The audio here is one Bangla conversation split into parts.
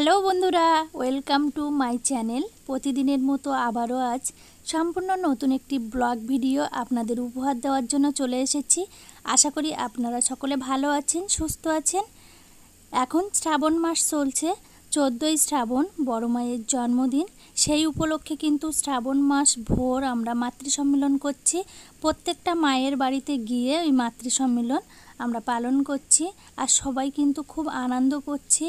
হ্যালো বন্ধুরা, ওয়েলকাম টু মাই চ্যানেল। প্রতিদিনের মতো আবারও আজ সম্পূর্ণ নতুন একটি ব্লগ ভিডিও আপনাদের উপহার দেওয়ার জন্য চলে এসেছি। আশা করি আপনারা সকলে ভালো আছেন, সুস্থ আছেন। এখন শ্রাবণ মাস চলছে, 14ই শ্রাবণ বড় মায়ের জন্মদিন। সেই উপলক্ষে কিন্তু শ্রাবণ মাস ভোর আমরা মাতৃ সম্মেলন করছি। প্রত্যেকটা মায়ের বাড়িতে গিয়ে ওই মাতৃ সম্মেলন আমরা পালন করছি, আর সবাই কিন্তু খুব আনন্দ করছি।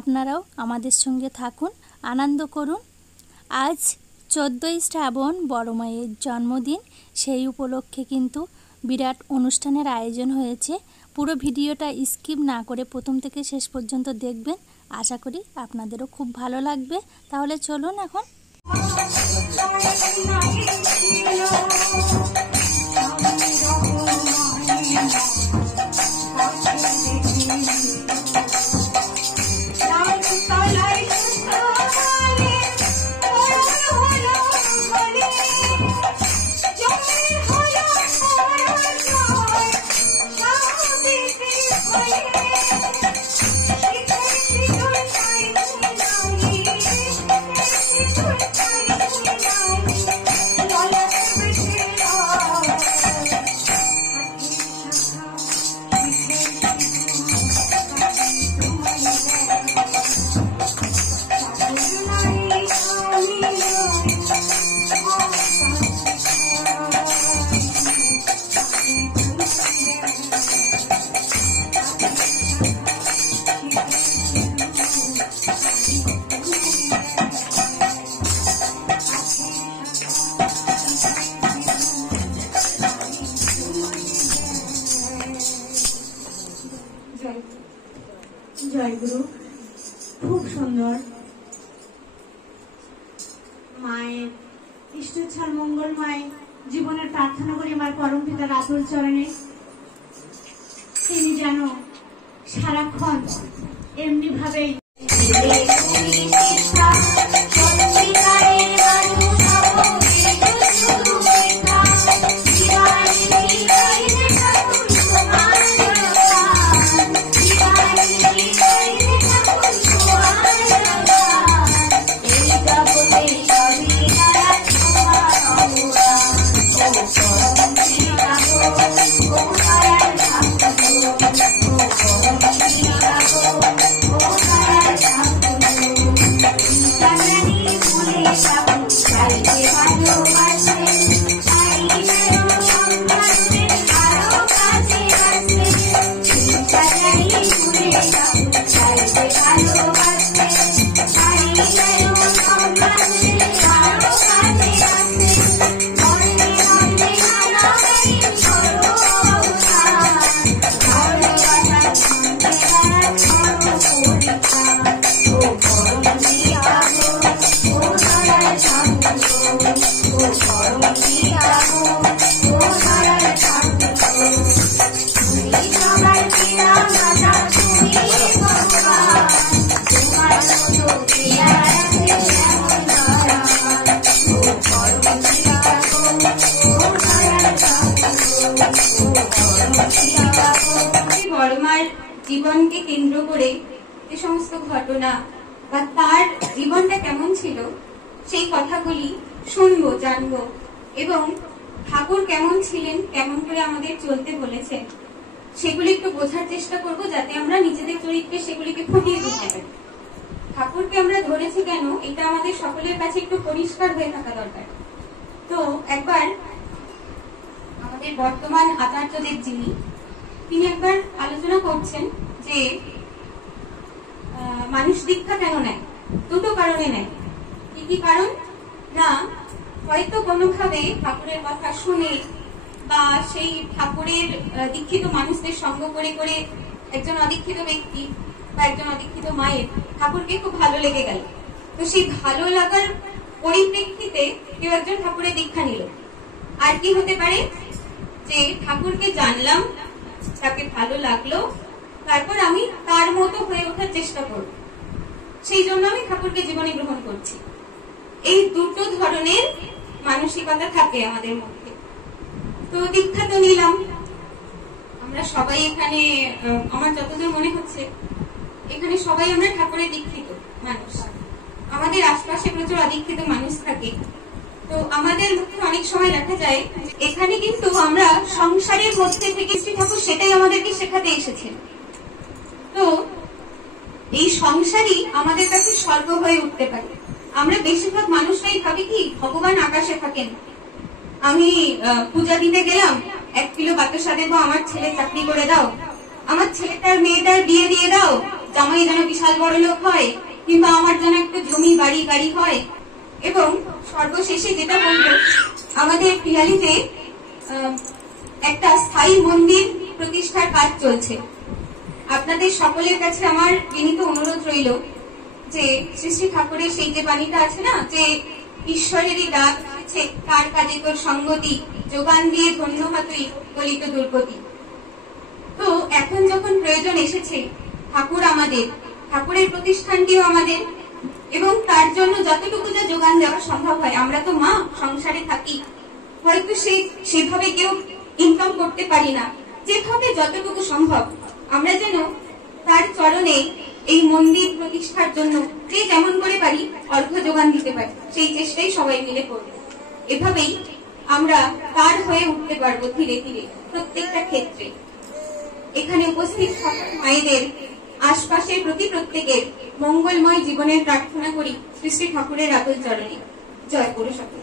আপনারাও আমাদের সঙ্গে থাকুন, আনন্দ করুন। আজ 14ই শ্রাবণ বড় মায়ের জন্মদিন, সেই উপলক্ষে কিন্তু বিরাট অনুষ্ঠানের আয়োজন হয়েছে। পুরো ভিডিওটা স্কিপ না করে প্রথম থেকে শেষ পর্যন্ত দেখবেন, আশা করি আপনাদেরও খুব ভালো লাগবে। তাহলে চলুন এখন। জয় গুরু। খুব সুন্দর। মায়ের ইষ্টচ্ছল মঙ্গলময় জীবনের প্রার্থনা করি আমার পরম পিতার আতুল চরণে। তিনি যেন সারাক্ষণ এমনি ভাবেই জীবনকে কেন্দ্র করে যে সমস্ত ঘটনা বা তার জীবনটা কেমন ছিল সেই কথাগুলি শুনবো, জানবো, এবং ঠাকুর কেমন ছিলেন, কেমন করে আমাদের চলতে বলেছেন সেগুলি একটু বোঝার চেষ্টা করব, যাতে আমরা নিজেদের চরিত্রে সেগুলিকে ফুটিয়ে তুলতে পারি। ঠাকুরকে আমরা ধরেছি কেন, এটা আমাদের সকলের কাছে একটু পরিষ্কার হয়ে থাকা দরকার। তো একবার আমাদের বর্তমান আচার্যদেব যিনি, তিনি একবার আলোচনা করছেন যে মানুষ দীক্ষা কেন নেয়। দুটো কারণে নেয়। কি কি কারণ? না, হয়তো কোনোভাবে ঠাকুরের কথা শুনে বা সেই ঠাকুরের দীক্ষিত মানুষদের সঙ্গ করে করে একজন অদীক্ষিত ব্যক্তি বা একজন অদীক্ষিত মায়ের ঠাকুরকে খুব ভালো লেগে গেল। তো সেই ভালো লাগার পরিপ্রেক্ষিতে কেউ একজন ঠাকুরের দীক্ষা নিল। আর কি হতে পারে, যে ঠাকুরকে জানলাম, তাকে ভালো লাগলো, তারপর আমি তার মতো হয়ে ওঠার চেষ্টা করব, সেই জন্য আমি ঠাকুরকে জীবনে গ্রহণ করছি। এই দুটো ধরনের মানসিকতা থাকে আমাদের মধ্যে। তো দীক্ষা তো নিলাম আমরা সবাই, এখানে আমার যতদূর মনে হচ্ছে এখানে সবাই আমরা ঠাকুরের দীক্ষিত, আশপাশে প্রচুর অদীক্ষিত মানুষ থাকে। তো আমাদের মুখে অনেক সময় দেখা যায় এখানে কিন্তু আমরা সংসারের মধ্যে থেকে শ্রী ঠাকুর সেটাই আমাদেরকে শেখাতে এসেছেন। তো এই সংসারই আমাদের কাছে স্বর্গ হয়ে উঠতে পারে। আমরা বেশিরভাগ মানুষরাই ভাবি কি ভগবান আকাশে থাকেন, আমি পূজা দিতে গেলাম, 1 কিলো বাতাসা দেবো, আমার ছেলে চাকরি করে দাও, আমার ছেলেটার মেয়েটার বিয়ে দিয়ে দাও, জামাই যেন বিশাল বড় লোক হয়, কিংবা আমার যেন একটা জমি বাড়ি গাড়ি হয়। এবং সর্বশেষে যেটা বলবো, আমাদের পিয়ালিতে একটা স্থায়ী মন্দির প্রতিষ্ঠার কাজ চলছে। আপনাদের সকলের কাছে আমার বিনীত অনুরোধ রইল যে শ্রী শ্রী ঠাকুরের সেই যে বাণীটা আছে না, যে ঈশ্বরেরই ডাক আছে কার কাজে তোর সঙ্গতি, যোগান দিয়ে ধন্য হাতুই গলিত দুর্গতি। তো এখন যখন প্রয়োজন এসেছে, ঠাকুর আমাদের, ঠাকুরের প্রতিষ্ঠানটিও আমাদের, এবং তার জন্য যতটুকু যা যোগান দেওয়া সম্ভব হয়, আমরা তো মা সংসারে থাকি, হয়তো সেভাবে কেউ ইনকাম করতে পারি না, যেভাবে যতটুকু সম্ভব আমরা যেন তার চরণে এই মন্দির প্রতিষ্ঠার জন্য যে যেমন করে পারি অর্থ যোগান দিতে পারি, সেই চেষ্টাই সবাই মিলে করব। এভাবেই আমরা তার হয়ে উঠতে পারবো ধীরে ধীরে প্রত্যেকটা ক্ষেত্রে। এখানে উপস্থিত মায়েদের আশপাশের প্রত্যেকের মঙ্গলময় জীবনের প্রার্থনা করি শ্রী শ্রী ঠাকুরের আতুল চরণে। জয় গুরু সকল।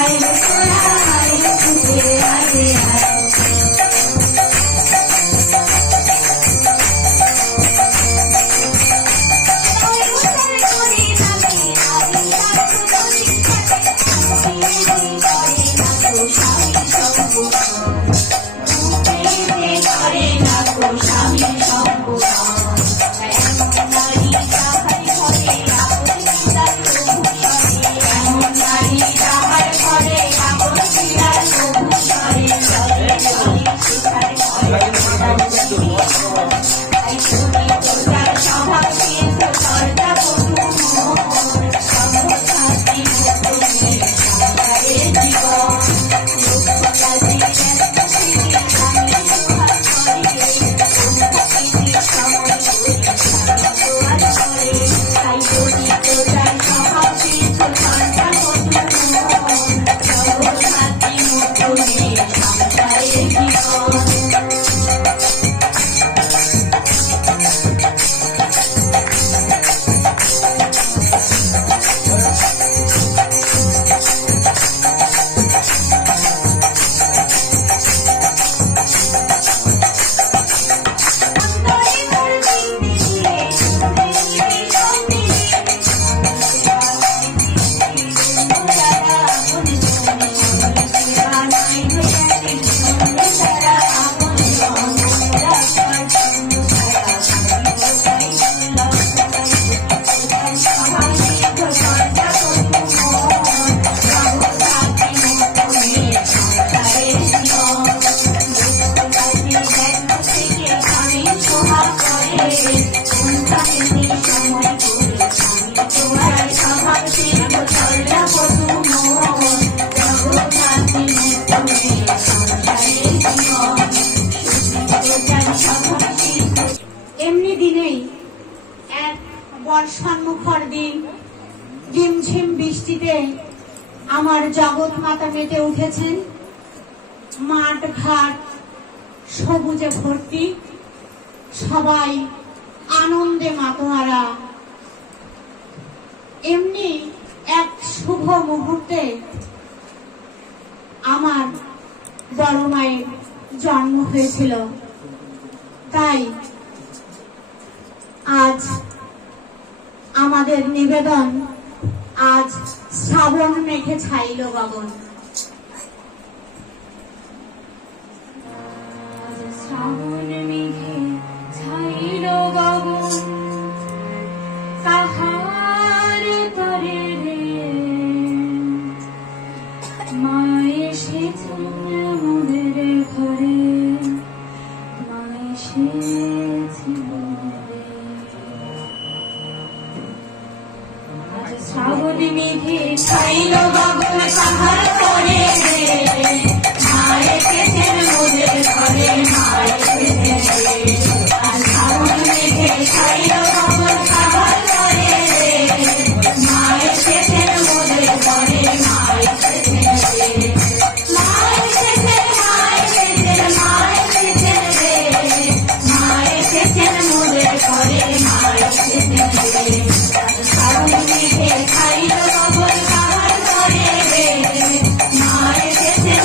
I বর্ষান্মুখর দিন, ঝিমঝিম বৃষ্টিতে আমার জগৎ মাতা মেতে উঠেছেন। মাঠ ঘাট সবুজে ভর্তি, সবাই আনন্দে মাতোয়ারা। এমনি এক শুভ মুহূর্তে আমার বড় মায়ের জন্ম হয়েছিল। তাই আজ আমাদের নিবেদন, আজ শ্রাবণ মেঘে ছাইল গগন। শ্রাবণ মেঘে ছাইল গগন, কাহার তরে রে মা এসেছেন মোদের ঘরে, মা এসেছেন মোদের। আজ শ্রাবণ মেঘে ছাইল গগন, কাহার তরে রে মা এসেছেন মোদের ঘরে, মা এসেছেন। আজ শ্রাবণ মেঘে ছাইল গগন, কাহার তরে রে মা এসেছেন মোদের ঘরে, মা এসেছেন। মা এসেছেন, মা এসেছেন, মা এসেছেন রে, মা এসেছেন মোদের ঘরে, মা এসেছেন। আজ শ্রাবণ মেঘে ছাইল গগন, কাহার তরে রে মা এসেছেন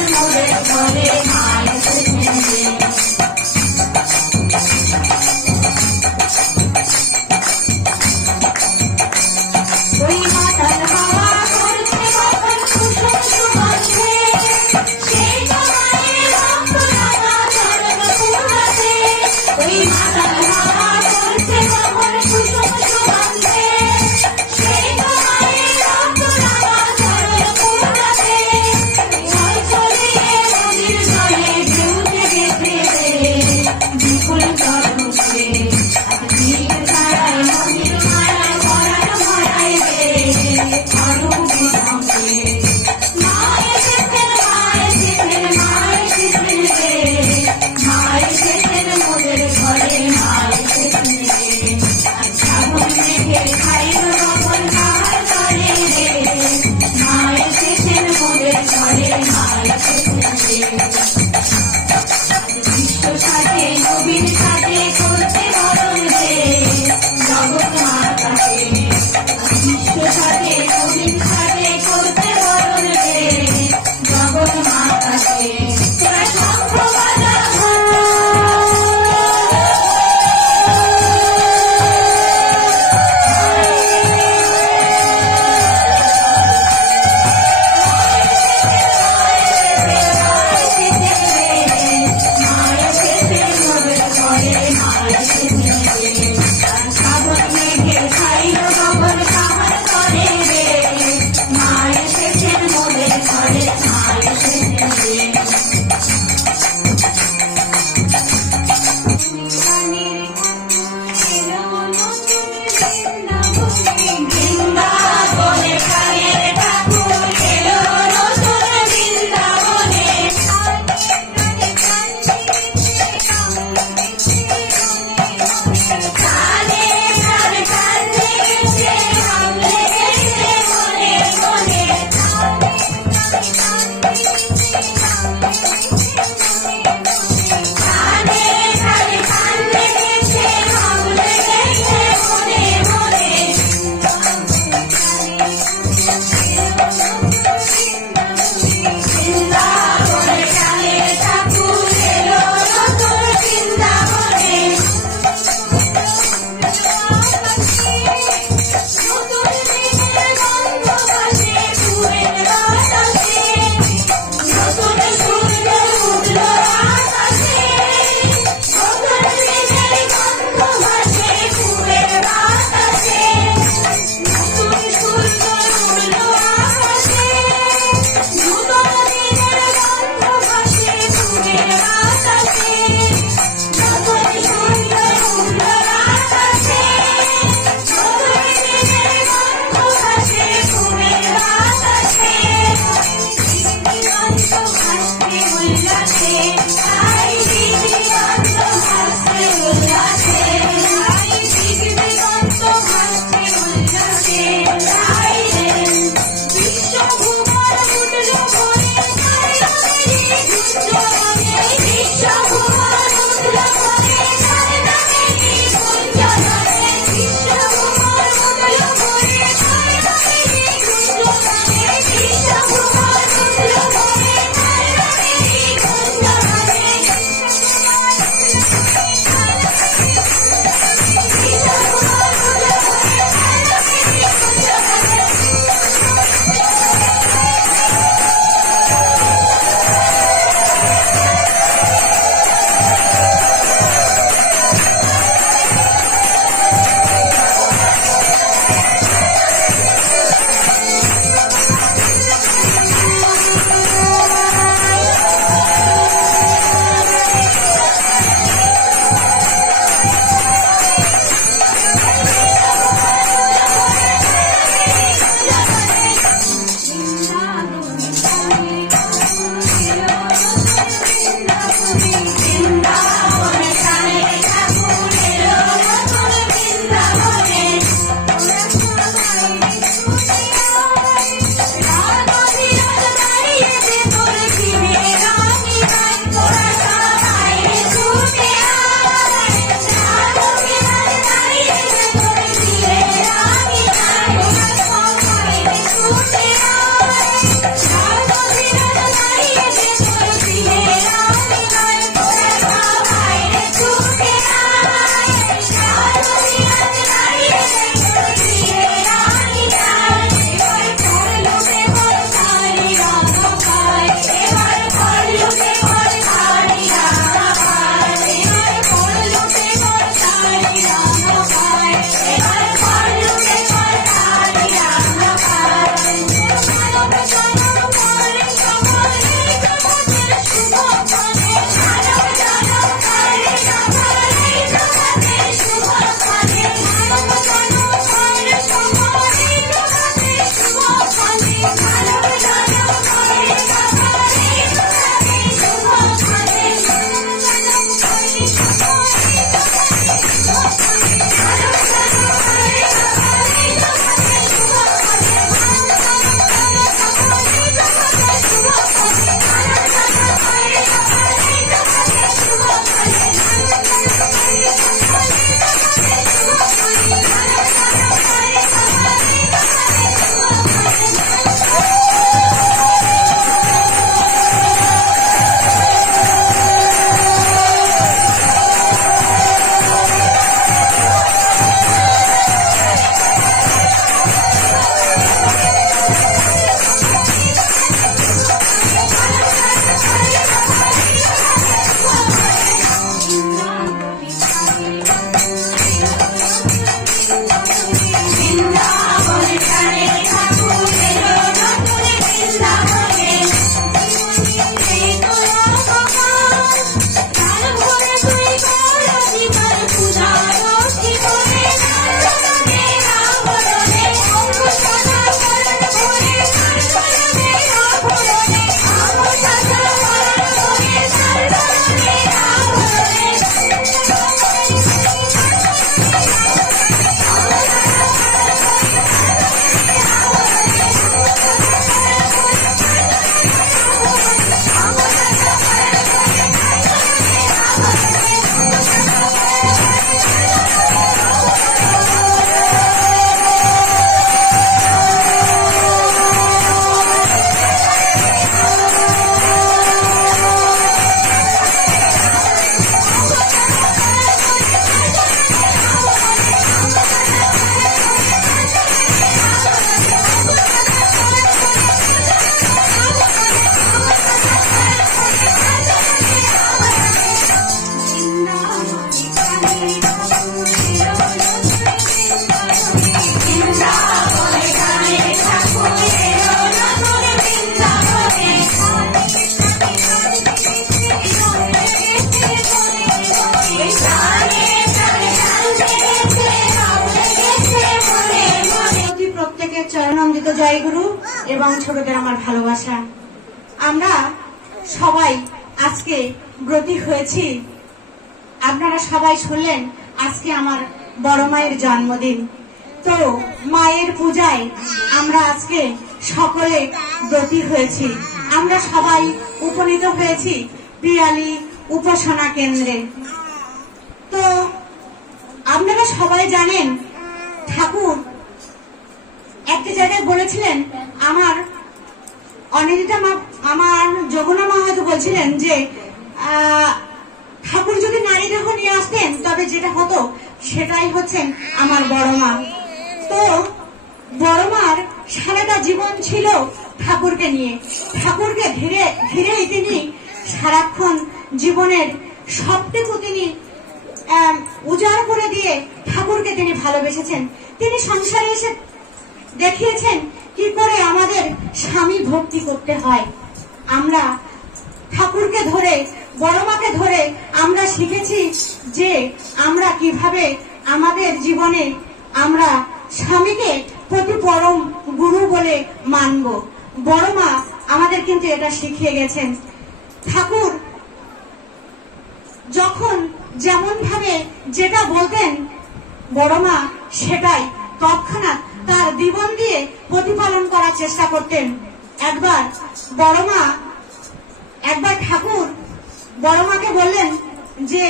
জয়গুরু এবং ছোটদের আমার ভালোবাসা। আমরা সবাই আজকে ব্রতী হয়েছি। আপনারা সবাই শুনলেন আজকে আমার বড় মায়ের জন্মদিন। তো মায়ের পূজায় আমরা আজকে সকলে ব্রতী হয়েছি। আমরা সবাই উপনীত হয়েছি পিয়ালি উপাসনা কেন্দ্রে। তো আপনারা সবাই জানেন ঠাকুর একটা জায়গায় বলেছিলেন, আমার অনিন্দিতা মা, আমার যমুনা মা হয়তো বলছিলেন যে ঠাকুর যদি নারী দেহ নিয়ে আসতেন তবে যেটা হতো সেটাই হচ্ছেন আমার বড় মা। তো বড় মার সারাটা জীবন ছিল ঠাকুরকে নিয়ে। ঠাকুরকে ধীরে ধীরেই তিনি সারাক্ষণ জীবনের সবটুকু তিনি উজাড় করে দিয়ে ঠাকুরকে তিনি ভালোবেসেছেন। তিনি সংসারে এসে দেখিয়েছেন কি করে আমাদের স্বামী ভক্তি করতে হয়। আমরা ঠাকুরকে ধরে, বড় মাকে ধরে আমরা শিখেছি যে আমরা কিভাবে আমাদের জীবনে আমরা স্বামীকে প্রতি পরম গুরু বলে মানব। বড় মা আমাদের কিন্তু এটা শিখিয়ে গেছেন। ঠাকুর যখন যেমন ভাবে যেটা বলতেন বড় মা সেটাই তৎক্ষণাৎ তার জীবন দিয়ে প্রতিপালন করার চেষ্টা করতেন। একবার ঠাকুর বড় মাকে বললেন যে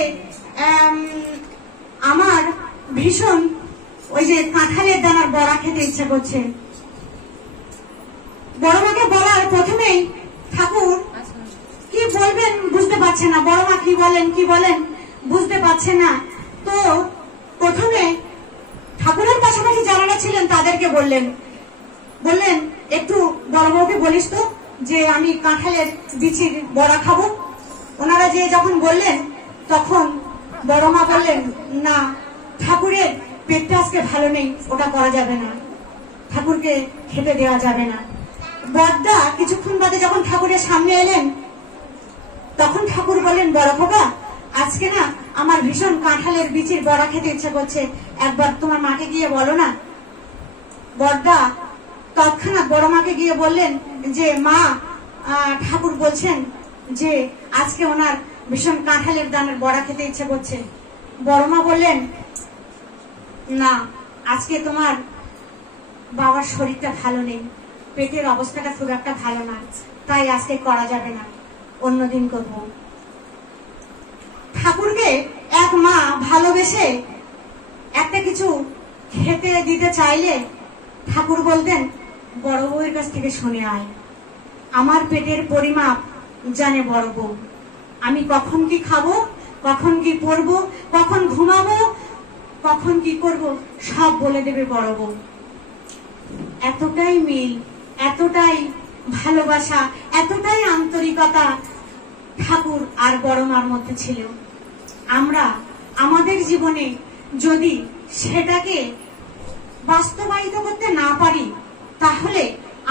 আমার ভীষণ ওই যে কাঁঠালের দানার বড়া খেতে ইচ্ছা করছে। বড় মাকে বলার প্রথমেই ঠাকুর কি বলবেন বুঝতে পারছে না। বড় মা কি বলেন বুঝতে পারছে না। তো প্রথমে ঠাকুরের পাশাপাশি যারা ছিলেন তাদেরকে বললেন একটু বড় বউকে বলিস তো যে আমি কাঁঠালের বিচির বড়া খাবো। ওনারা যে যখন বললেন তখন বড় মা বললেন, না, ঠাকুরের পেটটা আজকে ভালো নেই, ওটা করা যাবে না, ঠাকুরকে খেতে দেওয়া যাবে না। বড়দা কিছুক্ষণ বাদে যখন ঠাকুরের সামনে এলেন তখন ঠাকুর বললেন, বড় খোকা, আজকে না আমার ভীষণ কাঁঠালের বিচির বড়া খেতে ইচ্ছা করছে, একবার তোমার মাকে গিয়ে বলো না। বড়দা তৎক্ষণাৎ বড় মাকে গিয়ে বললেন যে মা, ঠাকুর বলছেন যে আজকে ওনার ভীষণ কাঁঠালের দানার বড়া খেতে ইচ্ছা করছে। বড় মা বললেন, না, আজকে তোমার বাবার শরীরটা ভালো নেই, পেটের অবস্থাটা খুব একটা ভালো না, তাই আজকে করা যাবে না, অন্যদিন করব। ঠাকুরকে এক মা ভালোবেসে একটা কিছু খেতে দিতে চাইলে ঠাকুর বলতেন, বড় বউয়ের কাছ থেকে শুনে আয়, আমার পেটের পরিমাপ জানে বড় বউ, আমি কখন কি খাবো, কখন কি পরবো, কখন ঘুমাবো, কখন কি করব সব বলে দেবে বড় বউ। এতটাই মিল, এতটাই ভালোবাসা, এতটাই আন্তরিকতা ঠাকুর আর বড় মার মধ্যে ছিল। আমরা আমাদের জীবনে যদি সেটাকে বাস্তবায়িত করতে না পারি তাহলে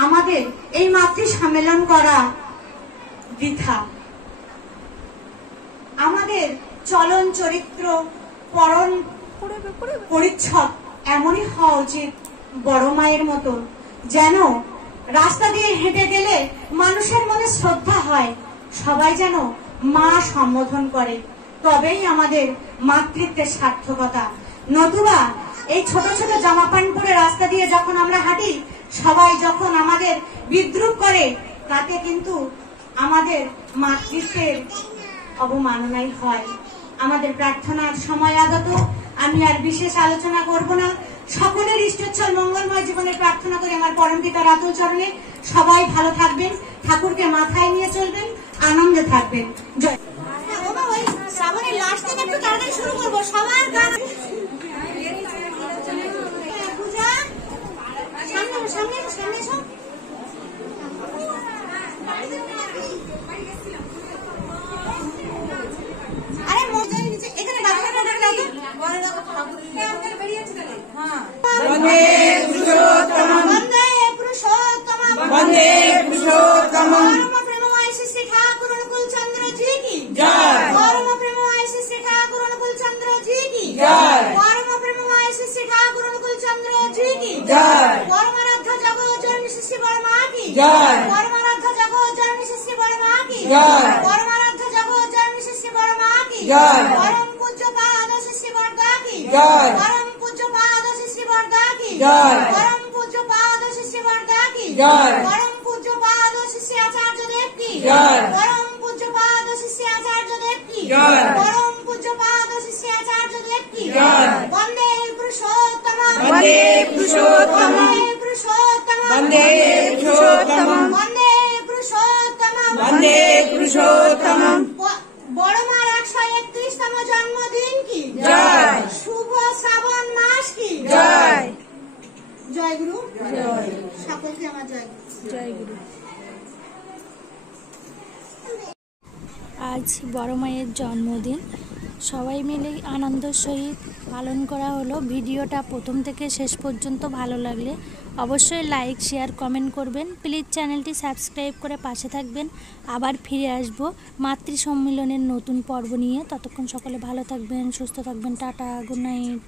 আমাদের এই মাতৃ সম্মেলন করা বৃথা। আমাদের চলন চরিত্র পরণ পরিচ্ছদ এমনই হওয়া উচিত বড় মায়ের মতো, যেন রাস্তা দিয়ে হেঁটে গেলে মানুষের মনে শ্রদ্ধা হয়, সবাই যেন মা সম্বোধন করে, তবেই আমাদের মাতৃত্বের সার্থকতা। নতুবা এই ছোট ছোট জামা প্যান্ট পরে রাস্তা দিয়ে যখন আমরা হাঁটি, সবাই যখন আমাদের বিদ্রুপ করে, তাতে কিন্তু আমাদের মাতৃত্বের অবমাননাই হয়। আমাদের প্রার্থনার সময় আগত, আমি আর বিশেষ আলোচনা করব না। সকলের ইষ্টচ্ছল মঙ্গলময় জীবনের প্রার্থনা করে আমার পরম পিতার আতুল চরণে সবাই ভালো থাকবেন, ঠাকুরকে মাথায় নিয়ে চলবেন, আনন্দে থাকবেন। জয়। শ্রাবণের লাস্ট দিন একটু তাড়াতাড়ি শুরু করবো, সবার গান। পূজা সামনে সামনে সামনে এসো। আরে এখানে বন্দে পুরুষোত্তমম বন্দে পুরুষোত্তমম বন্দে পুরুষোত্তমম। পরম প্রেমময় শ্রী ঠাকুর অনুকূল চন্দ্র জি কি জয়। পরম প্রেমময় শ্রী ঠাকুর অনুকূল চন্দ্র জি কি জয়। পরম প্রেমময় শ্রী ঠাকুর অনুকূল চন্দ্র জি কি জয়। পরমারাধ্য জগজ্জননী জয়। পরমারাধ্য জগৎ জননী শ্রী বড় মা কি জয়। পরমারাধ্য জগৎ জননী শ্রী বড় মা কি জয়। পরম পূজ্য পাদ শ্রী বর্দা কি জয়। পরম পূজ্য পাদ শ্রী বর্দা কি জয়। পরম পূজ্য পাদ শ্রী বর্দা কি জয়। পরম পূজ্য পাদ শ্রী আচার্য দেব কি জয়। পরম পূজ্য পাদ শ্রী আচার্য দেব কি জয়। পরম পূজ্য পাদ শ্রী আচার্য দেব কি জয়। বন্দে পুরুষোত্তম বন্দে পুরুষোত্তম বন্দে পুরুষোত্তম বন্দে পুরুষোত্তম বন্দে পুরুষোত্তম বন্দে পুরুষোত্তম বড় মার 131তম জন্মদিন কি জয়। শুভ শ্রাবণ মাস কি জয়। জয় গুরু সকলকে আমার জয় গুরু। জয় গুরু। আজ বড় মায়ের জন্মদিন, সবাই মিলে আনন্দের সহিত পালন করা হলো। ভিডিওটা প্রথম থেকে শেষ পর্যন্ত ভালো লাগলে অবশ্যই লাইক, শেয়ার, কমেন্ট করবেন। প্লিজ চ্যানেলটি সাবস্ক্রাইব করে পাশে থাকবেন। আবার ফিরে আসব মাতৃ সম্মেলনের নতুন পর্ব নিয়ে। ততক্ষণ সকলে ভালো থাকবেন, সুস্থ থাকবেন। Tata, good night.